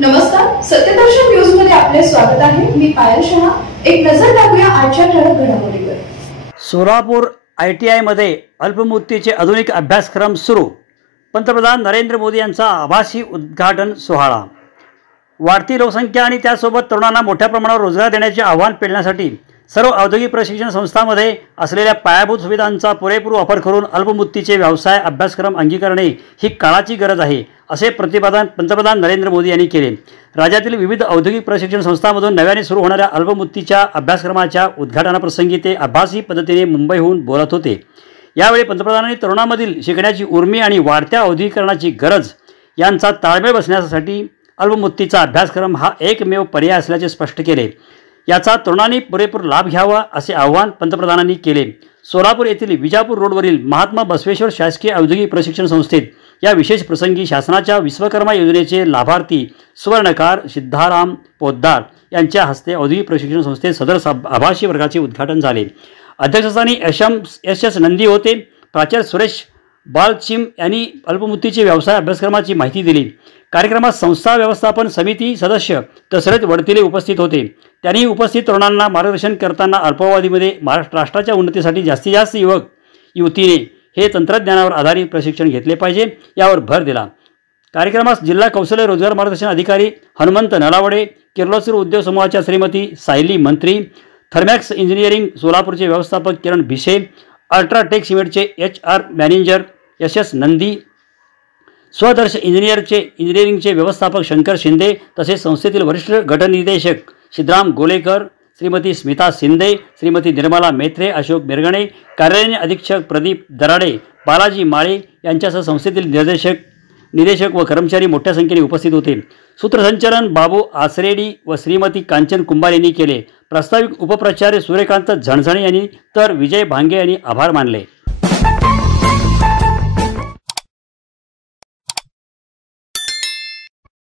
नमस्कार, सत्यदर्शन न्यूज मध्ये आपले स्वागत आहे। मी पायल शहा। एक नजर टाकूया आजच्या ठळक घडामोडीवर। सोलापूर ITI मध्ये अल्पमुदतीचे आधुनिक अभ्यासक्रम सुरू। पंतप्रधान नरेंद्र मोदी यांचा आभासी उद्घाटन सोहळा। वाढती लोकसंख्या आणि त्यासोबत तरुणांना मोठ्या प्रमाणावर रोजगार देण्याचे आव्हान पेलण्यासाठी सर्व औद्योगिक प्रशिक्षण संस्थांमध्ये असलेल्या पायाभूत सुविधांचा पुरेपूर वापर करून अल्पमुदतीचे व्यवसाय अभ्यासक्रम अंगीकारणे ही काळाची गरज आहे, असे प्रतिपादन पंतप्रधान नरेंद्र मोदी यांनी केले। राज्यातील विविध औद्योगिक प्रशिक्षण संस्थांमधून नव्याने सुरू होणाऱ्या अल्पमुदतीच्या अभ्यासक्रमाच्या उद्घाटनाप्रसंगी ते आभासी पद्धतीने मुंबईहून बोलत होते। यावेळी पंतप्रधानांनी तरुणांमधील शिकण्याची उर्मी आणि वाढत्या औद्योगिकरणाची गरज यांचा ताळमेळ बसण्यासाठी अल्पमुदतीचा अभ्यासक्रम हा एकमेव पर्याय असल्याचे स्पष्ट केले। याचा तरुणांनी पुरेपूर लाभ घ्यावा असे आवाहन पंतप्रधानांनी केले। सोलापूर येथील विजापूर रोडवरील महात्मा बसवेश्वर शासकीय औद्योगिक प्रशिक्षण संस्थेत या विशेष प्रसंगी शासनाच्या विश्वकर्मा योजनेचे लाभार्थी सुवर्णकार सिद्धाराम पोद्दार यांच्या हस्ते औद्योगिक प्रशिक्षण संस्थेत सदर आभासी वर्गाचे उद्घाटन झाले। अध्यक्षस्थानी एस नंदी होते। प्राचार्य सुरेश बालचिम यांनी अल्पमुदतीचे व्यवसाय अभ्यासक्रमाची माहिती दिली। कार्यक्रमात संस्था व्यवस्थापन समिती सदस्य दशरथ वडतिले उपस्थित होते। त्यांनी उपस्थित तरुणांना मार्गदर्शन करताना अल्पावधीमध्ये राष्ट्राच्या उन्नतीसाठी जास्तीत जास्त युवक युवतीने हे तंत्रज्ञानावर आधारित प्रशिक्षण घेतले पाहिजे यावर भर दिला। कार्यक्रमास जिल्हा कौशल्य रोजगार मार्गदर्शन अधिकारी हनुमंत नलावडे, किर्लोस्कर उद्योग समूहाच्या श्रीमती सायली मंत्री, थर्मॅक्स इंजिनिअरिंग सोलापूरचे व्यवस्थापक किरण भिसे, अल्ट्राटेक सिमेंटचे HR मॅनेजर SS नंदी, स्वदर्श इंजिनिअरिंगचे व्यवस्थापक शंकर शिंदे तसेच संस्थेतील वरिष्ठ गटनिर्देशक सिद्धराम गोलेकर, श्रीमती स्मिता शिंदे, श्रीमती निर्मला मेत्रे, अशोक मिरगणे, कार्यालय अधीक्षक प्रदीप दराडे, बालाजी माळे यांच्यासह संस्थेतील निदेशक व कर्मचारी मोठ्या संख्येने उपस्थित होते। सूत्रसंचालन बाबू आसरेडी व श्रीमती कांचन कुंभार यांनी केले। प्रास्ताविक उपप्राचार्य सूर्यकांत झणझणे यांनी तर विजय भांगे यांनी आभार मानले।